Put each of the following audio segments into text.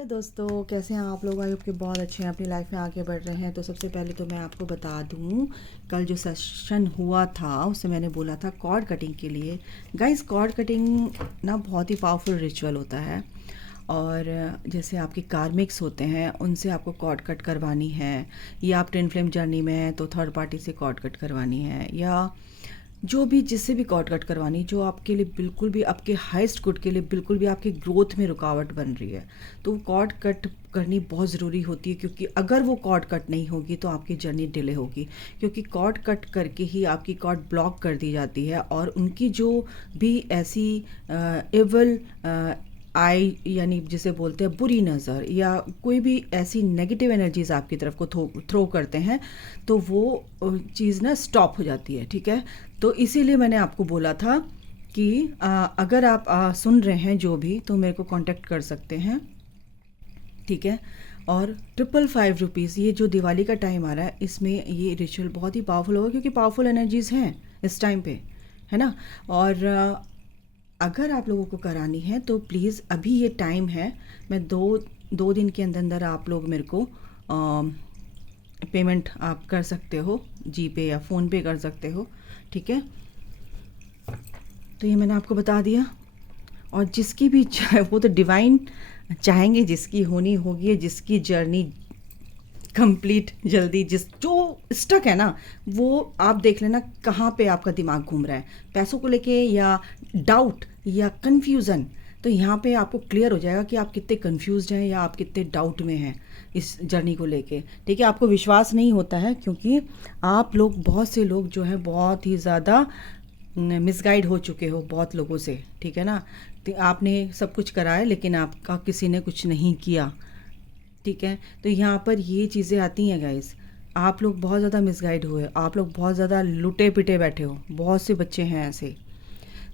Hello दोस्तों, कैसे हैं आप लोग। आई होप कि बहुत अच्छे हैं, अपनी लाइफ में आगे बढ़ रहे हैं। तो सबसे पहले तो मैं आपको बता दूं, कल जो सेशन हुआ था उससे मैंने बोला था कॉर्ड कटिंग के लिए। गाइस, कॉर्ड कटिंग ना बहुत ही पावरफुल रिचुअल होता है। और जैसे आपके कार्मिक्स होते हैं उनसे आपको कॉर्ड कट करवानी है, या आप ट्विन फ्लेम जर्नी में हैं तो थर्ड पार्टी से कॉर्ड कट करवानी है, या जो भी जिससे भी कॉर्ड कट करवानी, जो आपके लिए बिल्कुल भी आपके हाईएस्ट गुड के लिए बिल्कुल भी आपकी ग्रोथ में रुकावट बन रही है, तो वो कॉर्ड कट करनी बहुत ज़रूरी होती है। क्योंकि अगर वो कॉर्ड कट नहीं होगी तो आपकी जर्नी डिले होगी। क्योंकि कॉर्ड कट करके ही आपकी कॉर्ड ब्लॉक कर दी जाती है, और उनकी जो भी ऐसी एवल आई, यानी जिसे बोलते हैं बुरी नज़र, या कोई भी ऐसी नेगेटिव एनर्जीज आपकी तरफ को थ्रो करते हैं, तो वो चीज़ ना स्टॉप हो जाती है। ठीक है, तो इसीलिए मैंने आपको बोला था कि अगर आप सुन रहे हैं जो भी, तो मेरे को कांटेक्ट कर सकते हैं। ठीक है, और 555 रुपीज़, ये जो दिवाली का टाइम आ रहा है इसमें ये रिचुअल बहुत ही पावरफुल होगा, क्योंकि पावरफुल एनर्जीज़ हैं इस टाइम पे, है ना। और अगर आप लोगों को करानी है तो प्लीज़ अभी ये टाइम है। मैं दो दिन के अंदर अंदर आप लोग मेरे को पेमेंट आप कर सकते हो, जी पे या फ़ोन पे कर सकते हो। ठीक है, तो ये मैंने आपको बता दिया। और जिसकी भी वो तो डिवाइन चाहेंगे, जिसकी होनी होगी, जिसकी जर्नी कंप्लीट जल्दी, जिस जो स्टक है ना, वो आप देख लेना कहाँ पे आपका दिमाग घूम रहा है, पैसों को लेके या डाउट या कंफ्यूज़न। तो यहाँ पे आपको क्लियर हो जाएगा कि आप कितने कंफ्यूज्ड हैं या आप कितने डाउट में हैं इस जर्नी को लेके। ठीक है, आपको विश्वास नहीं होता है क्योंकि आप लोग, बहुत से लोग जो है बहुत ही ज़्यादा मिसगाइड हो चुके हो बहुत लोगों से। ठीक है ना, तो आपने सब कुछ कराया लेकिन आपका किसी ने कुछ नहीं किया। ठीक है, तो यहाँ पर ये चीज़ें आती हैं गाइस। आप लोग बहुत ज़्यादा मिसगाइड हुए, आप लोग बहुत ज़्यादा लुटे पिटे बैठे हो, बहुत से बच्चे हैं ऐसे।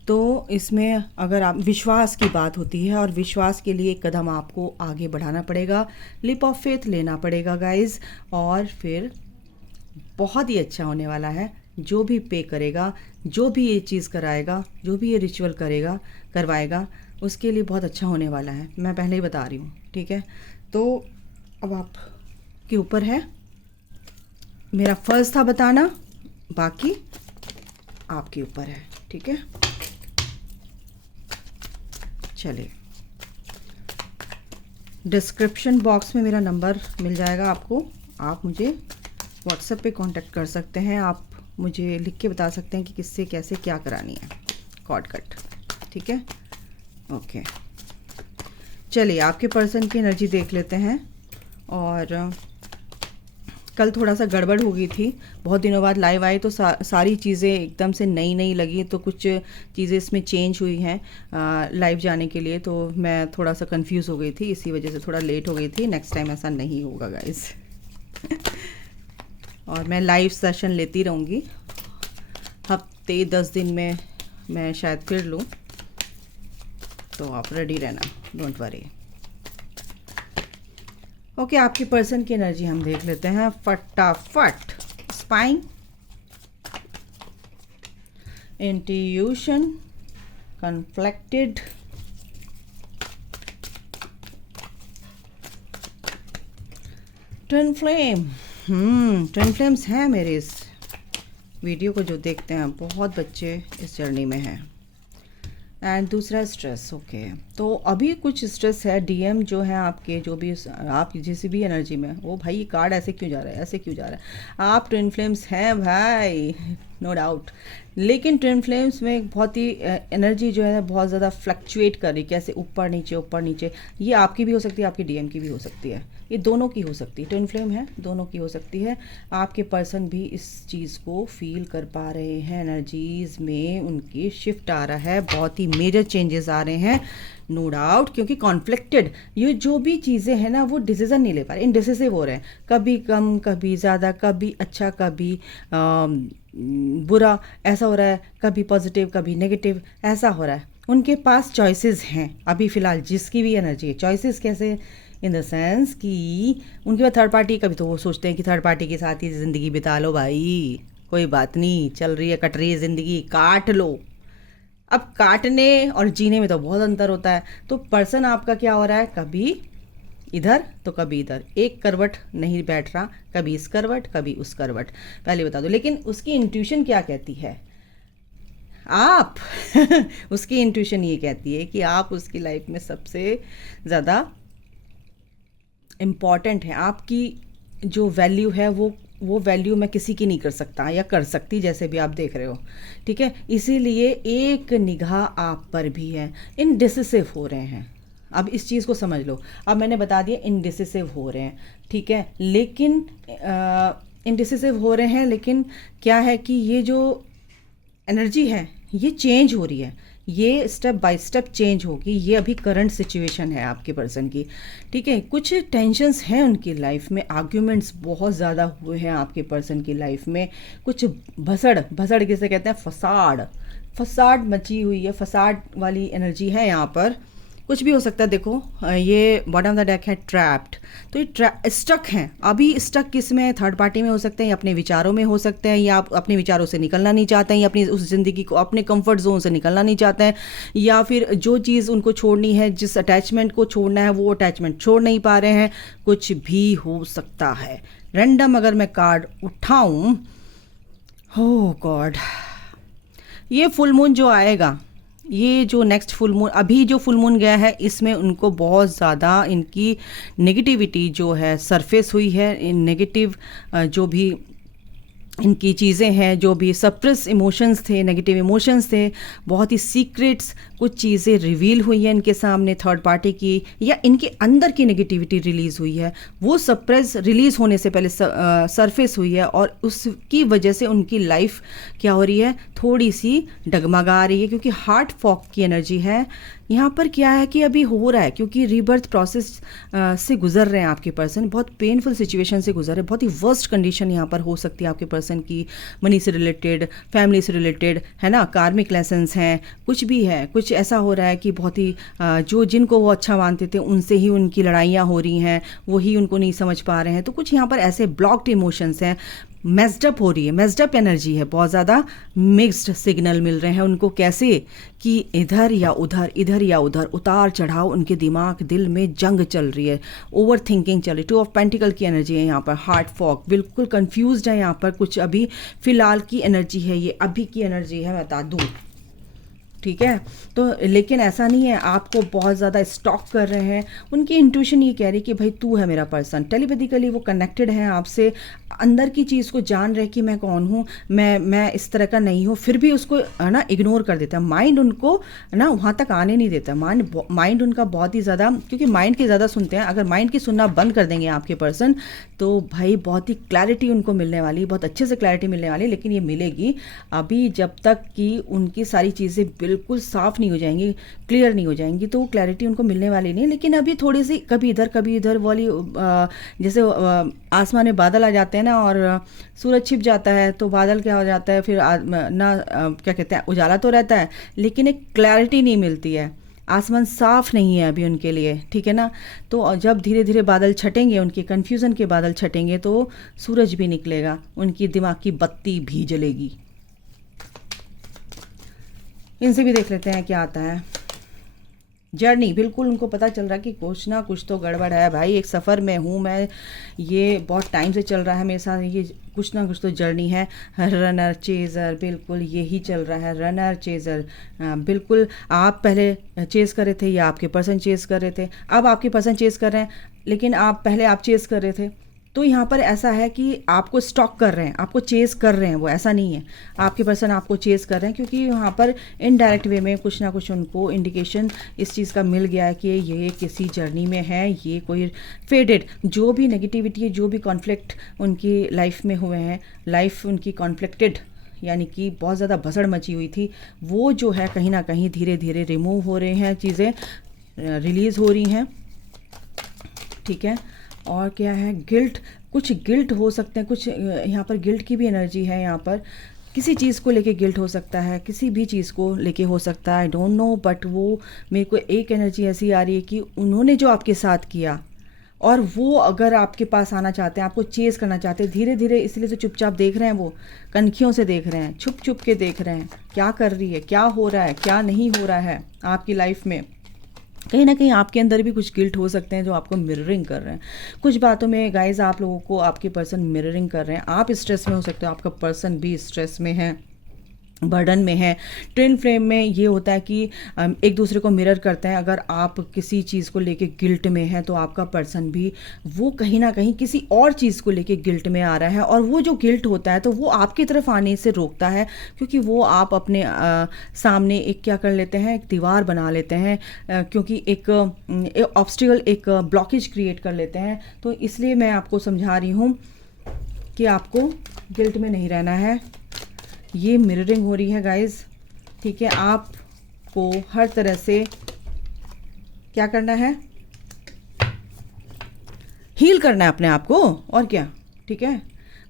तो इसमें अगर आप, विश्वास की बात होती है, और विश्वास के लिए एक कदम आपको आगे बढ़ाना पड़ेगा, लिप ऑफ फेथ लेना पड़ेगा गाइस। और फिर बहुत ही अच्छा होने वाला है। जो भी पे करेगा, जो भी ये चीज़ कराएगा, जो भी ये रिचुअल करेगा, करवाएगा, उसके लिए बहुत अच्छा होने वाला है, मैं पहले ही बता रही हूँ। ठीक है, तो अब आप के ऊपर है। मेरा फर्ज था बताना, बाकी आपके ऊपर है। ठीक है, चलिए, डिस्क्रिप्शन बॉक्स में मेरा नंबर मिल जाएगा आपको। आप मुझे व्हाट्सएप पे कांटेक्ट कर सकते हैं। आप मुझे लिख के बता सकते हैं कि किससे कैसे क्या करानी है कॉर्ड कट। ठीक है, ओके, चलिए आपके पर्सन की एनर्जी देख लेते हैं। और कल थोड़ा सा गड़बड़ हो गई थी, बहुत दिनों बाद लाइव आए तो सारी चीज़ें एकदम से नई नई लगी, तो कुछ चीज़ें इसमें चेंज हुई हैं लाइव जाने के लिए, तो मैं थोड़ा सा कंफ्यूज हो गई थी, इसी वजह से थोड़ा लेट हो गई थी। नेक्स्ट टाइम ऐसा नहीं होगा गाइस। और मैं लाइव सेशन लेती रहूँगी, हफ्ते 10 दिन में मैं शायद फिर लूँ, तो आप रेडी रहना, डोंट वरी। ओके, आपकी पर्सन की एनर्जी हम देख लेते हैं फटाफट। Spine, intuition, conflicted, twin flame. Twin flames हैं मेरे इस वीडियो को जो देखते हैं, बहुत बच्चे इस जर्नी में हैं। एंड दूसरा स्ट्रेस। ओके, तो अभी कुछ स्ट्रेस है, डीएम जो है आपके, जो भी आप जिस भी एनर्जी में, वो भाई कार्ड ऐसे क्यों जा रहा है, ऐसे क्यों जा रहा है। आप ट्विन फ्लेम्स हैं भाई, नो डाउट, लेकिन ट्विन फ्लेम्स में बहुत ही एनर्जी जो है बहुत ज़्यादा फ्लक्चुएट कर रही, कैसे ऊपर नीचे ऊपर नीचे। ये आपकी भी हो सकती है, आपकी डीएम की भी हो सकती है, ये दोनों की हो सकती है। ट्विन फ्लेम है, दोनों की हो सकती है। आपके पर्सन भी इस चीज़ को फील कर पा रहे हैं, एनर्जीज़ में उनकी शिफ्ट आ रहा है, बहुत ही मेजर चेंजेस आ रहे हैं, नो डाउट। क्योंकि कॉन्फ्लिक्टेड, ये जो भी चीज़ें हैं ना, वो डिसीजन नहीं ले पा रहे, इनडिसिसिव हो रहे हैं, कभी कम कभी ज़्यादा, कभी अच्छा कभी बुरा, ऐसा हो रहा है, कभी पॉजिटिव कभी नेगेटिव, ऐसा हो रहा है। उनके पास चॉइसेस हैं अभी फ़िलहाल, जिसकी भी एनर्जी है। चॉइसेस कैसे, इन द सेंस कि उनके पास थर्ड पार्टी, कभी तो वो सोचते हैं कि थर्ड पार्टी के साथ ही ज़िंदगी बिता लो भाई, कोई बात नहीं, चल रही है कट रही है ज़िंदगी, काट लो। अब काटने और जीने में तो बहुत अंतर होता है। तो पर्सन आपका क्या हो रहा है, कभी इधर तो कभी इधर, एक करवट नहीं बैठ रहा, कभी इस करवट कभी उस करवट, पहले बता दो। लेकिन उसकी इंट्यूशन क्या कहती है, आप उसकी इंट्यूशन ये कहती है कि आप उसकी लाइफ में सबसे ज़्यादा इम्पॉर्टेंट है। आपकी जो वैल्यू है वो वैल्यू मैं किसी की नहीं कर सकता या कर सकती, जैसे भी आप देख रहे हो, ठीक है। इसीलिए एक निगाह आप पर भी है। इनडिसिसिव हो रहे हैं, अब इस चीज़ को समझ लो। अब मैंने बता दिया इनडिसिसिव हो रहे हैं, ठीक है। लेकिन इनडिसिसिव हो रहे हैं, लेकिन क्या है कि ये जो एनर्जी है ये चेंज हो रही है, ये स्टेप बाय स्टेप चेंज होगी। ये अभी करंट सिचुएशन है आपके पर्सन की, ठीक है। कुछ टेंशन्स हैं उनकी लाइफ में, आर्ग्यूमेंट्स बहुत ज़्यादा हुए हैं आपके पर्सन की लाइफ में। कुछ भसड़ किसे कहते हैं, फसाड मची हुई है, फसाड वाली एनर्जी है यहाँ पर। कुछ भी हो सकता है। देखो ये बॉटम ऑफ द डेक है ट्रैप्ड, तो ये स्टक हैं। अभी स्टक किस में, थर्ड पार्टी में हो सकते हैं, या अपने विचारों में हो सकते हैं, या आप अपने विचारों से निकलना नहीं चाहते हैं, या अपनी उस ज़िंदगी को, अपने कंफर्ट जोन से निकलना नहीं चाहते हैं, या फिर जो चीज़ उनको छोड़नी है, जिस अटैचमेंट को छोड़ना है वो अटैचमेंट छोड़ नहीं पा रहे हैं। कुछ भी हो सकता है। रैंडम अगर मैं कार्ड उठाऊं, हो गॉड, ये फुल मून जो आएगा, ये जो नेक्स्ट फुल मून, अभी जो फुल मून गया है, इसमें उनको बहुत ज़्यादा इनकी नेगेटिविटी जो है सरफेस हुई है। नेगेटिव जो भी इनकी चीज़ें हैं, जो भी सप्रेस इमोशंस थे, नेगेटिव इमोशंस थे, बहुत ही सीक्रेट्स कुछ चीज़ें रिवील हुई हैं इनके सामने थर्ड पार्टी की, या इनके अंदर की नेगेटिविटी रिलीज़ हुई है। वो सप्रेस रिलीज़ होने से पहले सरफेस हुई है, और उसकी वजह से उनकी लाइफ क्या हो रही है, थोड़ी सी डगमगा रही है, क्योंकि हार्ट फॉक की एनर्जी है यहाँ पर। क्या है कि अभी हो रहा है, क्योंकि रीबर्थ प्रोसेस से गुजर रहे हैं आपके पर्सन, बहुत पेनफुल सिचुएशन से गुजर रहे हैं, बहुत ही वर्स्ट कंडीशन यहाँ पर हो सकती है आपके पर्सन की, मनी से रिलेटेड, फैमिली से रिलेटेड, है ना, कार्मिक लेसन्स हैं, कुछ भी है। कुछ ऐसा हो रहा है कि बहुत ही जो जिनको वो अच्छा मानते थे उनसे ही उनकी लड़ाइयाँ हो रही हैं, वही उनको नहीं समझ पा रहे हैं। तो कुछ यहाँ पर ऐसे ब्लॉक्ड इमोशंस हैं, मेस्डअप हो रही है, मेस्डअप एनर्जी है, बहुत ज़्यादा मिक्स्ड सिग्नल मिल रहे हैं उनको। कैसे कि इधर या उधर, उतार चढ़ाव, उनके दिमाग दिल में जंग चल रही है, ओवर थिंकिंग चल रही है। 2 ऑफ पेंटिकल की एनर्जी है यहाँ पर, हार्ट फॉक, बिल्कुल कंफ्यूज्ड है यहाँ पर। कुछ अभी फ़िलहाल की एनर्जी है, ये अभी की एनर्जी है, मैं बता दूँ, ठीक है। तो लेकिन ऐसा नहीं है, आपको बहुत ज़्यादा स्टॉक कर रहे हैं। उनकी इंट्यूशन ये कह रही है कि भाई तू है मेरा पर्सन, टेलीपैथिकली वो कनेक्टेड है आपसे, अंदर की चीज़ को जान रहे कि मैं कौन हूँ, मैं इस तरह का नहीं हूँ, फिर भी उसको ना इग्नोर कर देता है माइंड, उनको ना वहाँ तक आने नहीं देता। माइंड उनका बहुत ही ज़्यादा, क्योंकि माइंड की ज़्यादा सुनते हैं। अगर माइंड की सुनना बंद कर देंगे आपके पर्सन, तो भाई बहुत ही क्लैरिटी उनको मिलने वाली, बहुत अच्छे से क्लैरिटी मिलने वाली। लेकिन ये मिलेगी अभी, जब तक कि उनकी सारी चीज़ें बिल्कुल साफ़ नहीं हो जाएंगी, क्लियर नहीं हो जाएंगी, तो वो क्लैरिटी उनको मिलने वाली नहीं। लेकिन अभी थोड़ी सी कभी इधर वाली, जैसे आसमान में बादल आ जाते हैं ना, और सूरज छिप जाता है, तो बादल क्या हो जाता है फिर क्या कहते हैं, उजाला तो रहता है, लेकिन एक क्लैरिटी नहीं मिलती है। आसमान साफ नहीं है अभी उनके लिए, ठीक है ना। तो जब धीरे धीरे बादल छटेंगे, उनके कन्फ्यूज़न के बादल छटेंगे, तो सूरज भी निकलेगा, उनकी दिमाग की बत्ती भी जलेगी। इनसे भी देख लेते हैं क्या आता है। जर्नी, बिल्कुल उनको पता चल रहा है कि कुछ ना कुछ तो गड़बड़ है भाई, एक सफ़र में हूँ मैं, ये बहुत टाइम से चल रहा है मेरे साथ, ये कुछ ना कुछ तो जर्नी है। रनर चेज़र, बिल्कुल यही चल रहा है, रनर चेज़र। बिल्कुल आप पहले चेज़ कर रहे थे, या आपके पर्सन चेज़ कर रहे थे, अब आपके पर्सन चेज़ कर रहे हैं, लेकिन पहले आप चेज़ कर रहे थे। तो यहाँ पर ऐसा है कि आपको स्टॉक कर रहे हैं, आपको चेस कर रहे हैं, वो ऐसा नहीं है। आपके पर्सन आपको चेस कर रहे हैं, क्योंकि यहाँ पर इनडायरेक्ट वे में कुछ ना कुछ उनको इंडिकेशन इस चीज़ का मिल गया है कि ये किसी जर्नी में है, ये कोई फेडेड जो भी नेगेटिविटी है, जो भी कॉन्फ्लिक्ट उनकी लाइफ में हुए हैं, लाइफ उनकी कॉन्फ्लिक्टेड, यानी कि बहुत ज़्यादा भसड़ मची हुई थी, वो जो है कहीं ना कहीं धीरे धीरे रिमूव हो रहे हैं, चीज़ें रिलीज़ हो रही हैं, ठीक है। और क्या है, गिल्ट, कुछ गिल्ट हो सकते हैं, कुछ यहाँ पर गिल्ट की भी एनर्जी है। यहाँ पर किसी चीज़ को लेके गिल्ट हो सकता है, किसी भी चीज़ को लेके हो सकता है, आई डोंट नो, बट वो मेरे को एक एनर्जी ऐसी आ रही है कि उन्होंने जो आपके साथ किया, और वो अगर आपके पास आना चाहते हैं, आपको चेज़ करना चाहते हैं धीरे धीरे, इसलिए तो चुपचाप देख रहे हैं, वो कनखियों से देख रहे हैं, छुप छुप के देख रहे हैं, क्या कर रही है, क्या हो रहा है, क्या नहीं हो रहा है आपकी लाइफ में। कहीं ना कहीं आपके अंदर भी कुछ गिल्ट हो सकते हैं जो आपको मिररिंग कर रहे हैं। कुछ बातों में गाइज आप लोगों को आपके पर्सन मिररिंग कर रहे हैं। आप स्ट्रेस में हो सकते हो, आपका पर्सन भी स्ट्रेस में है, बर्डन में है। ट्विन फ्लेम में ये होता है कि एक दूसरे को मिरर करते हैं। अगर आप किसी चीज़ को लेके गिल्ट में है तो आपका पर्सन भी वो कहीं ना कहीं किसी और चीज़ को लेके गिल्ट में आ रहा है, और वो जो गिल्ट होता है तो वो आपकी तरफ आने से रोकता है, क्योंकि वो आप अपने सामने एक क्या कर लेते हैं, एक दीवार बना लेते हैं, क्योंकि एक ऑब्स्टिकल, एक ब्लॉकेज क्रिएट कर लेते हैं। तो इसलिए मैं आपको समझा रही हूँ कि आपको गिल्ट में नहीं रहना है। ये मिररिंग हो रही है गाइस, ठीक है। आपको हर तरह से क्या करना है, हील करना है अपने आप को, और क्या, ठीक है।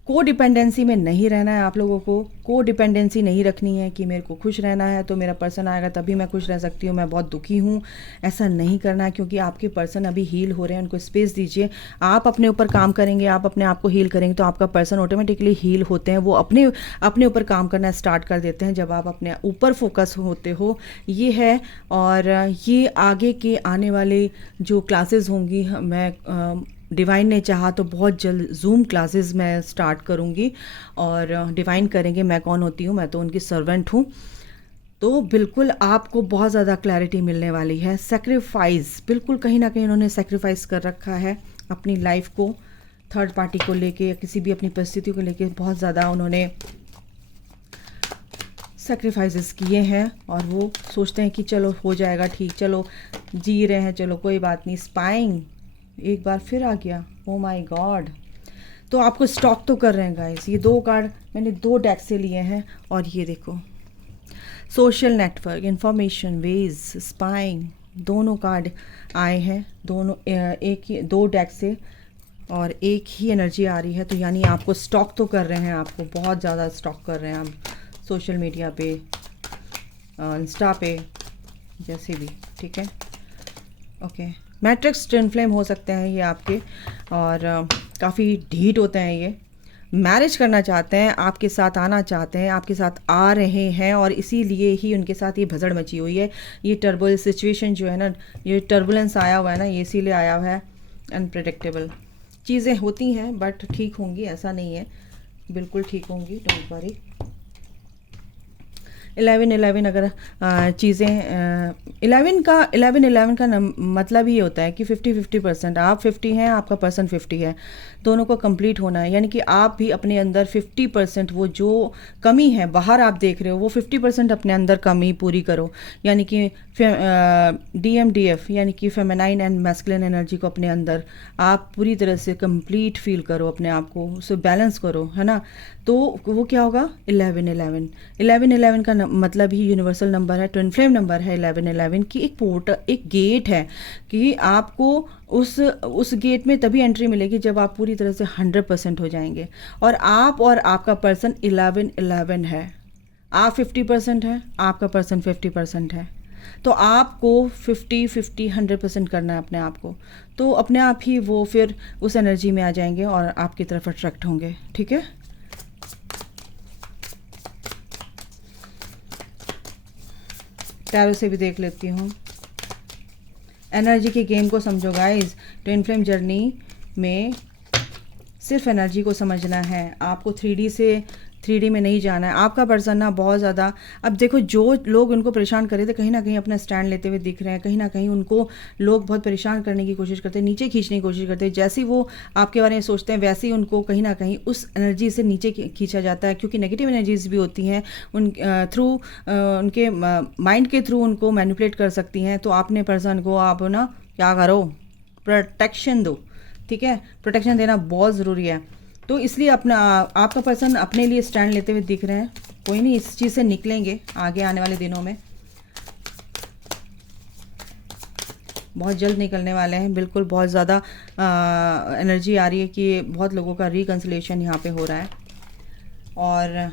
को डिपेंडेंसी में नहीं रहना है आप लोगों को। को डिपेंडेंसी नहीं रखनी है कि मेरे को खुश रहना है तो मेरा पर्सन आएगा तभी मैं खुश रह सकती हूँ, मैं बहुत दुखी हूँ, ऐसा नहीं करना है। क्योंकि आपके पर्सन अभी हील हो रहे हैं, उनको स्पेस दीजिए। आप अपने ऊपर काम करेंगे, आप अपने आप को हील करेंगे तो आपका पर्सन ऑटोमेटिकली हील होते हैं। वो अपने ऊपर काम करना स्टार्ट कर देते हैं जब आप अपने ऊपर फोकस होते हो, ये है। और ये आगे के आने वाले जो क्लासेस होंगी, मैं डिवाइन ने चाहा तो बहुत जल्द जूम क्लासेस मैं स्टार्ट करूँगी, और डिवाइन करेंगे मैं कौन होती हूँ, मैं तो उनकी सर्वेंट हूँ। तो बिल्कुल आपको बहुत ज़्यादा क्लैरिटी मिलने वाली है। सेक्रीफाइस, बिल्कुल कहीं ना कहीं उन्होंने सेक्रीफाइस कर रखा है अपनी लाइफ को, थर्ड पार्टी को लेके या किसी भी अपनी परिस्थिति को लेके बहुत ज़्यादा उन्होंने सेक्रीफाइसेस किए हैं, और वो सोचते हैं कि चलो हो जाएगा ठीक, चलो जी रहे हैं, चलो कोई बात नहीं। स्पाइंग एक बार फिर आ गया, ओ माय गॉड। तो आपको स्टॉक तो कर रहे हैं गाइस। ये 2 कार्ड मैंने 2 डेक से लिए हैं, और ये देखो सोशल नेटवर्क, इंफॉर्मेशन, वेज, स्पाइंग, दोनों कार्ड आए हैं, दोनों एक ही 2 डेक से, और एक ही एनर्जी आ रही है। तो यानी आपको स्टॉक तो कर रहे हैं, आपको बहुत ज़्यादा स्टॉक कर रहे हैं आप सोशल मीडिया पे, इंस्टा पे, जैसे भी, ठीक है। ओके, मैट्रिक्स ट्विन फ्लेम हो सकते हैं ये आपके, और काफ़ी ढीठ होते हैं ये। मैरिज करना चाहते हैं, आपके साथ आना चाहते हैं, आपके साथ आ रहे हैं, और इसीलिए ही उनके साथ ये भसड़ मची हुई है। ये टर्बुलेंस सिचुएशन जो है ना, ये टर्बुलेंस आया हुआ है ना, ये इसीलिए आया हुआ है। अनप्रेडिक्टेबल चीज़ें होती हैं, बट ठीक होंगी, ऐसा नहीं है, बिल्कुल ठीक होंगी, डोंट वरी। 11-11 अगर चीज़ें 11 का मतलब ये होता है कि 50-50%, आप 50 हैं, आपका पर्सन 50 है, दोनों को कंप्लीट होना है। यानी कि आप भी अपने अंदर 50% वो जो कमी है बाहर आप देख रहे हो, वो 50% अपने अंदर कमी पूरी करो। यानी कि DMDF यानी कि फेमिनाइन एंड मैस्कुलिन एनर्जी को अपने अंदर आप पूरी तरह से कंप्लीट फील करो, अपने आप को उसे बैलेंस करो, है ना। तो वो क्या होगा, 11-11 का मतलब ही यूनिवर्सल नंबर है, ट्विन फ्लेम नंबर है 11-11 की एक पोर्टल, एक गेट है कि आपको उस गेट में तभी एंट्री मिलेगी जब आप पूरी तरह से 100% हो जाएंगे। और आपका पर्सन 11-11 है, आप 50% है, आपका पर्सन 50% है। तो आपको 50-50 100% करना है अपने आप को, तो अपने आप ही वो फिर उस एनर्जी में आ जाएंगे और आपकी तरफ अट्रैक्ट होंगे, ठीक है। टैरो से भी देख लेती हूँ। एनर्जी के गेम को समझो गाइस। ट्विन फ्लेम जर्नी में सिर्फ एनर्जी को समझना है, आपको 3D में नहीं जाना है। आपका पर्सन ना बहुत ज़्यादा, अब देखो जो लोग उनको परेशान कर रहे थे कहीं ना कहीं अपना स्टैंड लेते हुए दिख रहे हैं, कहीं ना कहीं उनको लोग बहुत परेशान करने की कोशिश करते हैं, नीचे खींचने की कोशिश करते हैं। जैसे ही वो आपके बारे में सोचते हैं वैसे ही उनको कहीं ना कहीं उस एनर्जी से नीचे खींचा जाता है, क्योंकि नेगेटिव एनर्जीज भी होती हैं उन थ्रू, उनके माइंड के थ्रू उनको मैनिपुलेट कर सकती हैं। तो आपने पर्सन को आप ना क्या करो, प्रोटेक्शन दो, ठीक है। प्रोटेक्शन देना बहुत ज़रूरी है। तो इसलिए आपका पर्सन अपने लिए स्टैंड लेते हुए दिख रहे हैं। कोई नहीं, इस चीज़ से निकलेंगे आगे आने वाले दिनों में, बहुत जल्द निकलने वाले हैं। बिल्कुल बहुत ज़्यादा एनर्जी आ रही है कि बहुत लोगों का रिकन्सिलेशन यहाँ पे हो रहा है, और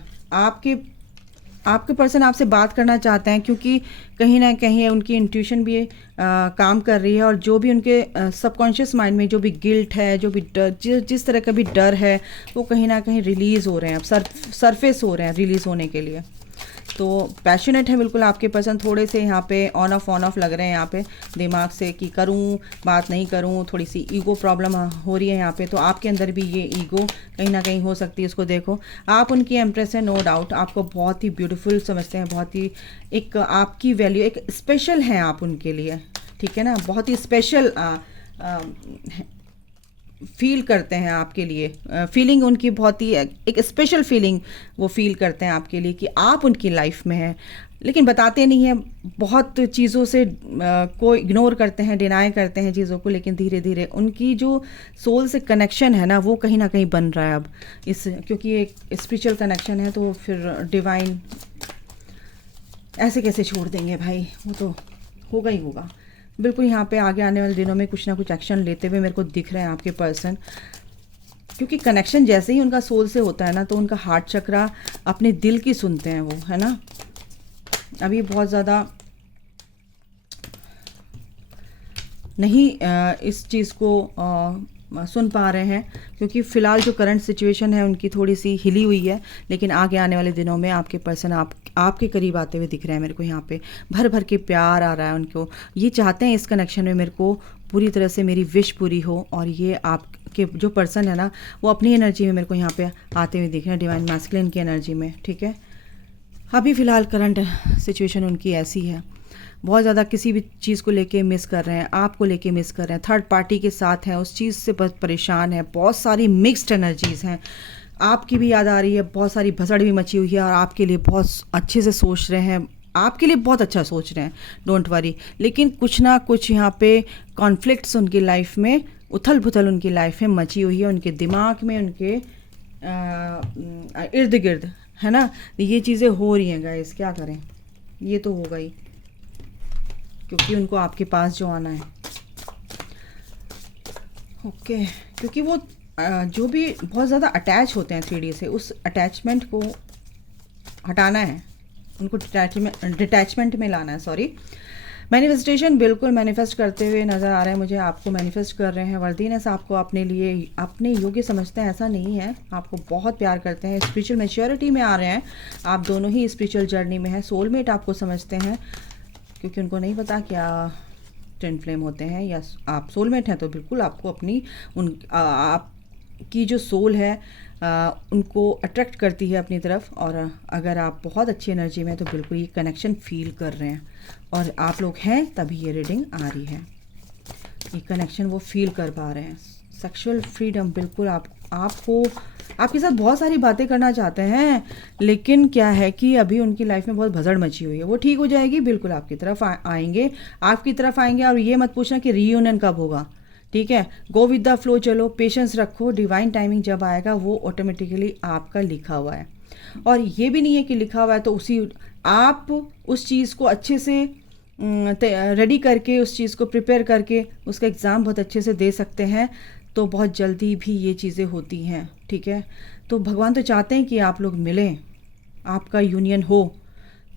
आपके पर्सन आपसे बात करना चाहते हैं, क्योंकि कहीं ना कहीं उनकी इंट्यूशन भी काम कर रही है, और जो भी उनके सबकॉन्शियस माइंड में जो भी गिल्ट है, जो भी डर, जिस तरह का भी डर है, वो कहीं ना कहीं रिलीज़ हो रहे हैं, अब सरफेस हो रहे हैं रिलीज़ होने के लिए। तो पैशनेट है बिल्कुल आपके पर्सन, थोड़े से यहाँ पे ऑन ऑफ लग रहे हैं यहाँ पे दिमाग से कि करूँ बात नहीं करूँ, थोड़ी सी ईगो प्रॉब्लम हो रही है यहाँ पे। तो आपके अंदर भी ये ईगो कहीं ना कहीं हो सकती है, इसको देखो। आप उनकी एम्प्रेस है, नो डाउट, आपको बहुत ही ब्यूटीफुल समझते हैं, बहुत ही एक आपकी वैल्यू एक स्पेशल है आप उनके लिए, ठीक है ना, बहुत ही स्पेशल फील करते हैं आपके लिए, फीलिंग उनकी बहुत ही एक स्पेशल फीलिंग वो फील करते हैं आपके लिए कि आप उनकी लाइफ में हैं, लेकिन बताते नहीं हैं, बहुत चीज़ों से को इग्नोर करते हैं, डिनाई करते हैं चीज़ों को, लेकिन धीरे धीरे उनकी जो सोल से कनेक्शन है ना वो कहीं ना कहीं बन रहा है अब इस, क्योंकि एक स्पिरिचुअल कनेक्शन है, तो फिर डिवाइन ऐसे कैसे छोड़ देंगे भाई, वो तो होगा ही होगा बिल्कुल। यहाँ पे आगे आने वाले दिनों में कुछ ना कुछ एक्शन लेते हुए मेरे को दिख रहे हैं आपके पर्सन, क्योंकि कनेक्शन जैसे ही उनका सोल से होता है ना तो उनका हार्ट चक्रा अपने दिल की सुनते हैं वो, है ना। अभी बहुत ज़्यादा नहीं इस चीज़ को सुन पा रहे हैं, क्योंकि फ़िलहाल जो करंट सिचुएशन है उनकी थोड़ी सी हिली हुई है, लेकिन आगे आने वाले दिनों में आपके पर्सन आपके करीब आते हुए दिख रहे हैं मेरे को। यहाँ पे भर भर के प्यार आ रहा है उनको, ये चाहते हैं इस कनेक्शन में मेरे को पूरी तरह से मेरी विश पूरी हो, और ये आपके जो पर्सन है ना वो अपनी एनर्जी में मेरे को यहाँ पे आते हुए दिख रहे हैं, डिवाइन मैस्कुलिन की एनर्जी में, ठीक है। अभी फ़िलहाल करंट सिचुएशन उनकी ऐसी है, बहुत ज़्यादा किसी भी चीज़ को लेके मिस कर रहे हैं, आपको लेके मिस कर रहे हैं, थर्ड पार्टी के साथ हैं, उस चीज़ से बहुत परेशान है, बहुत सारी मिक्स्ड एनर्जीज़ हैं, आपकी भी याद आ रही है, बहुत सारी भसड़ भी मची हुई है, और आपके लिए बहुत अच्छे से सोच रहे हैं, आपके लिए बहुत अच्छा सोच रहे हैं, डोंट वरी। लेकिन कुछ ना कुछ यहाँ पे कॉन्फ्लिक्ट्स उनकी लाइफ में, उथल पुथल उनकी लाइफ में मची हुई है, उनके दिमाग में, उनके इर्द गिर्द, है ना। ये चीज़ें हो रही हैं गाइस, क्या करें, ये तो होगा ही, क्योंकि उनको आपके पास जो आना है, ओके। क्योंकि वो जो भी बहुत ज़्यादा अटैच होते हैं 3D से, उस अटैचमेंट को हटाना है उनको, डिटैचमेंट में लाना है, सॉरी। मैनिफेस्टेशन बिल्कुल मैनिफेस्ट करते हुए नज़र आ रहे हैं मुझे, आपको मैनिफेस्ट कर रहे हैं, वर्दीनेस आपको अपने लिए अपने योग्य समझते हैं, ऐसा नहीं है, आपको बहुत प्यार करते हैं, स्पिरिचुअल मैच्योरिटी में आ रहे हैं, आप दोनों ही स्पिरिचुअल जर्नी में हैं, सोलमेट आपको समझते हैं, क्योंकि उनको नहीं पता क्या ट्विन फ्लेम होते हैं या आप सोलमेट हैं, तो बिल्कुल आपको अपनी आपकी जो सोल है उनको अट्रैक्ट करती है अपनी तरफ, और अगर आप बहुत अच्छी एनर्जी में तो बिल्कुल ये कनेक्शन फील कर रहे हैं, और आप लोग हैं तभी ये रीडिंग आ रही है, ये कनेक्शन वो फील कर पा रहे हैं। सेक्सुअल फ्रीडम बिल्कुल आपको आपके साथ बहुत सारी बातें करना चाहते हैं, लेकिन क्या है कि अभी उनकी लाइफ में बहुत भसड़ मची हुई है, वो ठीक हो जाएगी, बिल्कुल आपकी तरफ आएंगे, आपकी तरफ आएंगे। और ये मत पूछना कि रीयूनियन कब होगा, ठीक है, गो विद द फ्लो, चलो पेशेंस रखो, डिवाइन टाइमिंग जब आएगा वो ऑटोमेटिकली आपका लिखा हुआ है। और ये भी नहीं है कि लिखा हुआ है तो उसी आप उस चीज़ को अच्छे से रेडी करके, उस चीज़ को प्रिपेयर करके उसका एग्ज़ाम बहुत अच्छे से दे सकते हैं, तो बहुत जल्दी भी ये चीज़ें होती हैं, ठीक है। तो भगवान तो चाहते हैं कि आप लोग मिलें, आपका यूनियन हो,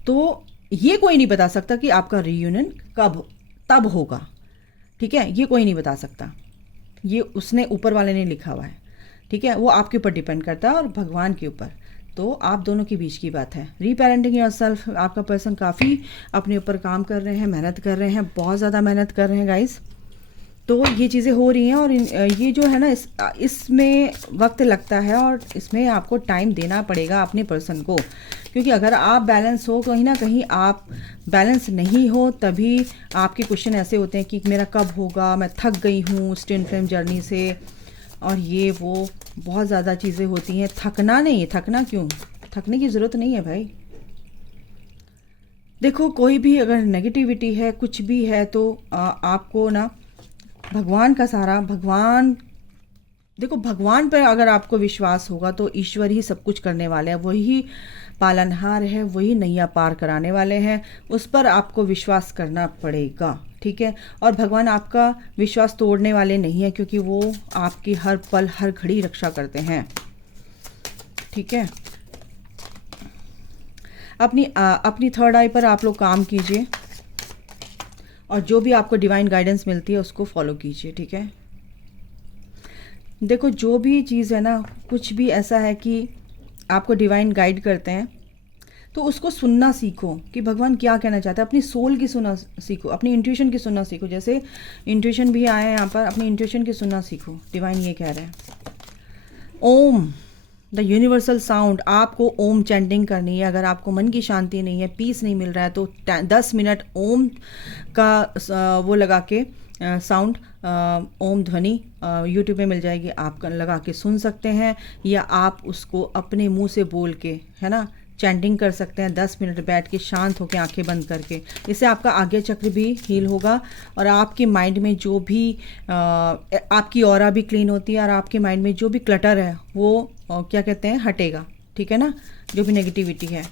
तो ये कोई नहीं बता सकता कि आपका रीयूनियन तब होगा, ठीक है, ये कोई नहीं बता सकता, ये उसने ऊपर वाले ने लिखा हुआ है, ठीक है, वो आपके ऊपर डिपेंड करता है और भगवान के ऊपर, तो आप दोनों के बीच की बात है। रीपेरेंटिंग योरसेल्फ, आपका पर्सन काफ़ी अपने ऊपर काम कर रहे हैं, मेहनत कर रहे हैं, बहुत ज़्यादा मेहनत कर रहे हैं गाइस, तो ये चीज़ें हो रही हैं, और ये जो है ना इसमें वक्त लगता है, और इसमें आपको टाइम देना पड़ेगा अपने पर्सन को, क्योंकि अगर आप बैलेंस हो, कहीं ना कहीं आप बैलेंस नहीं हो, तभी आपके क्वेश्चन ऐसे होते हैं कि मेरा कब होगा, मैं थक गई हूँ इस ट्विन फ्लेम जर्नी से, और ये वो बहुत ज़्यादा चीज़ें होती हैं। थकना नहीं है, थकना क्यों, थकने की ज़रूरत नहीं है भाई। देखो कोई भी अगर नेगेटिविटी है, कुछ भी है, तो आपको ना भगवान का सहारा, देखो भगवान पर अगर आपको विश्वास होगा तो ईश्वर ही सब कुछ करने वाले हैं, वही पालनहार है, वही नैया पार कराने वाले हैं, उस पर आपको विश्वास करना पड़ेगा, ठीक है। और भगवान आपका विश्वास तोड़ने वाले नहीं हैं, क्योंकि वो आपकी हर पल हर घड़ी रक्षा करते हैं, ठीक है। अपनी थर्ड आई पर आप लोग काम कीजिए, और जो भी आपको डिवाइन गाइडेंस मिलती है उसको फॉलो कीजिए, ठीक है। देखो जो भी चीज़ है ना, कुछ भी ऐसा है कि आपको डिवाइन गाइड करते हैं, तो उसको सुनना सीखो कि भगवान क्या कहना चाहता है। अपनी सोल की सुनना सीखो, अपनी इंट्यूशन की सुनना सीखो। जैसे इंट्यूशन भी आया है यहाँ पर, अपनी इंट्यूशन की सुनना सीखो। डिवाइन ये कह रहे हैं, ओम द यूनिवर्सल साउंड। आपको ओम चैंटिंग करनी है। अगर आपको मन की शांति नहीं है, पीस नहीं मिल रहा है, तो 10 मिनट ओम का वो लगा के साउंड, ओम ध्वनि यूट्यूब में मिल जाएगी, आप लगा के सुन सकते हैं, या आप उसको अपने मुंह से बोल के, है ना, चैंटिंग कर सकते हैं 10 मिनट बैठ के शांत होकर आंखें बंद करके। इससे आपका आज्ञा चक्र भी हील होगा और आपके माइंड में जो भी आपकी ऑरा भी क्लीन होती है और आपके माइंड में जो भी क्लटर है वो क्या कहते हैं, हटेगा। ठीक है ना, जो भी नेगेटिविटी है।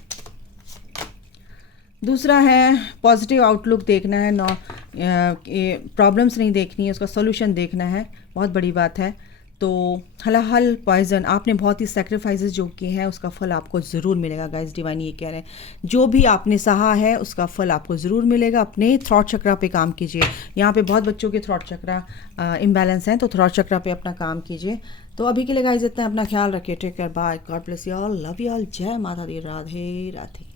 दूसरा है पॉजिटिव आउटलुक देखना है, प्रॉब्लम्स नहीं देखनी है, उसका सोल्यूशन देखना है, बहुत बड़ी बात है। तो हलाहल पॉइजन, आपने बहुत ही सेक्रीफाइसेस जो किए हैं उसका फल आपको ज़रूर मिलेगा। गाइस डिवाइन ये कह रहे हैं, जो भी आपने सहा है उसका फल आपको ज़रूर मिलेगा। अपने थ्रॉट चक्रा पे काम कीजिए। यहाँ पे बहुत बच्चों के थ्रॉट चक्रा इम्बैलेंस हैं, तो थ्रॉट चक्रा पे अपना काम कीजिए। तो अभी के लिए गाइस इतना, अपना ख्याल रखिए। Take care, bye, God bless you all, love you all, जय माता दी, राधे राधे।